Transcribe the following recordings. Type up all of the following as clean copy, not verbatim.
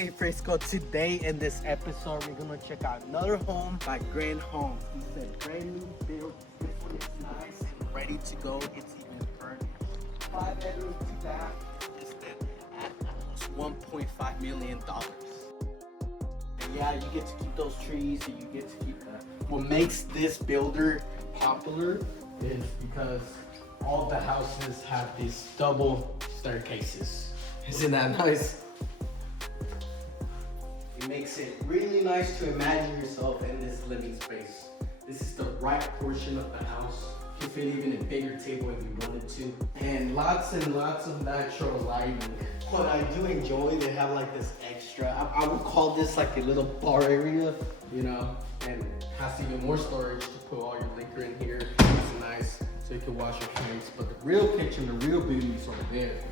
Hey Frisco, today in this episode we're gonna check out another home by Grand Home. It's a brand new build. This one is nice and ready to go. It's even furnished. 5 bedrooms, 2 baths. Listed at almost $1.5 million. And yeah, you get to keep those trees and you get to keep that. What makes this builder popular is because all the houses have these double staircases. Isn't that nice? It makes it really nice to imagine yourself in this living space. This is the right portion of the house. You can fit even a bigger table if you wanted to. And lots of natural lighting. What I do enjoy, they have like this extra, I would call this like a little bar area, you know, and has even more storage to put all your liquor in here. It's nice, so you can wash your plates. But the real kitchen, the real beauty is over there.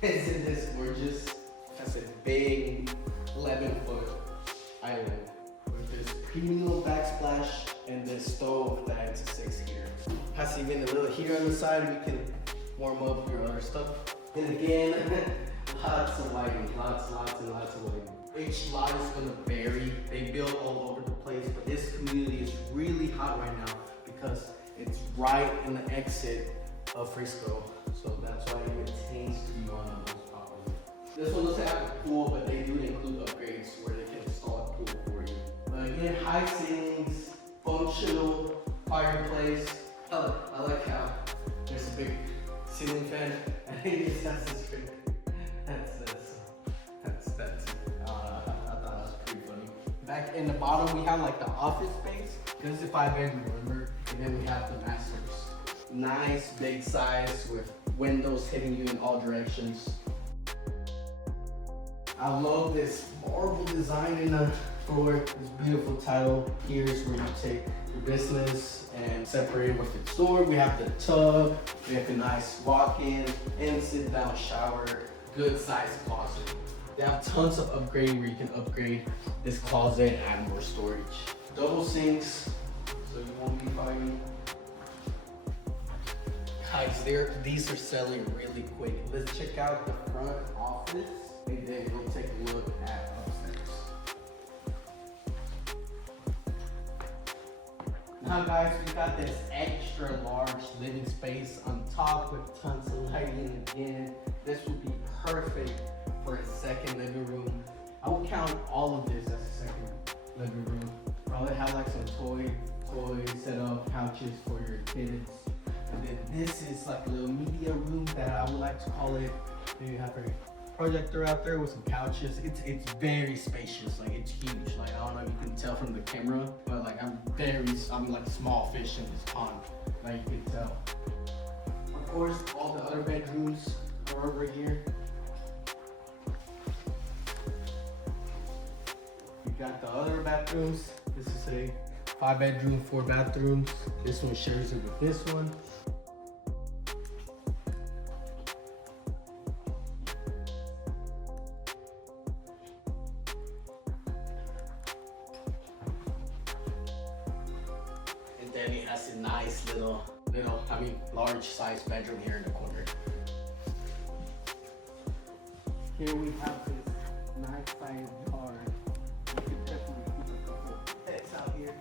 Isn't this gorgeous? That's a big 11-foot island with this premium backsplash and this stove that's a 6 heater. Has even a little heater on the side where you can warm up your other stuff. And again, lots of lighting, lots of lighting. Each lot is gonna vary. They build all over the place, but this community is really hot right now because it's right in the exit of Frisco. So that's why it tends to be one of those properties. This one doesn't have a pool, but they do include upgrades where they can install a pool for you. But again, high ceilings, functional fireplace. I like how there's a big ceiling fan. I think this has this big. That's I thought that was pretty funny. Back in the bottom, we have like the office space. This is a 5-bedroom, remember? And then we have the masters. Nice big size with windows hitting you in all directions. I love this marble design in the floor. This beautiful title. Here's where you take your business and separate it with the store. We have the tub. We have a nice walk-in and sit-down shower. Good size closet. They have tons of upgrading where you can upgrade this closet and add more storage. Double sinks, so you won't be fighting. Guys, these are selling really quick. Let's check out the front office and then we'll take a look at upstairs. Now guys, we got this extra large living space on top with tons of lighting again. This would be perfect for a second living room. I would count all of this as a second living room. Probably have like some toys set up, couches for your kids. And then this is like a little media room that I would like to call it. Then you have a projector out there with some couches. It's very spacious, like it's huge. Like I don't know if you can tell from the camera, but like I'm like a small fish in this pond, like you can tell. Of course, all the other bedrooms are over here. We got the other bathrooms. This is a 5-bedroom, 4 bathrooms. This one shares it with this one. And then it has a nice large size bedroom here in the corner. Here we have this nice sized yard. You can definitely keep a couple pets out here.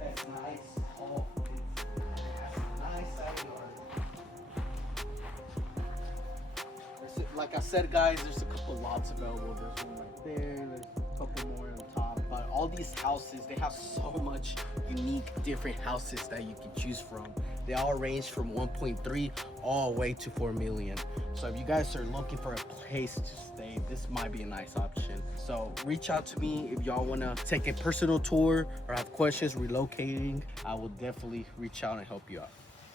That's nice, tall. It has a nice sized yard. Like I said, guys, there's a couple lots available. There's one right there. There's a couple more on top. But all these houses, they have so much unique, different houses that you can choose from. They all range from 1.3 all the way to 4 million. So if you guys are looking for a place to stay, this might be a nice option. So reach out to me if y'all wanna take a personal tour or have questions relocating. I will definitely reach out and help you out.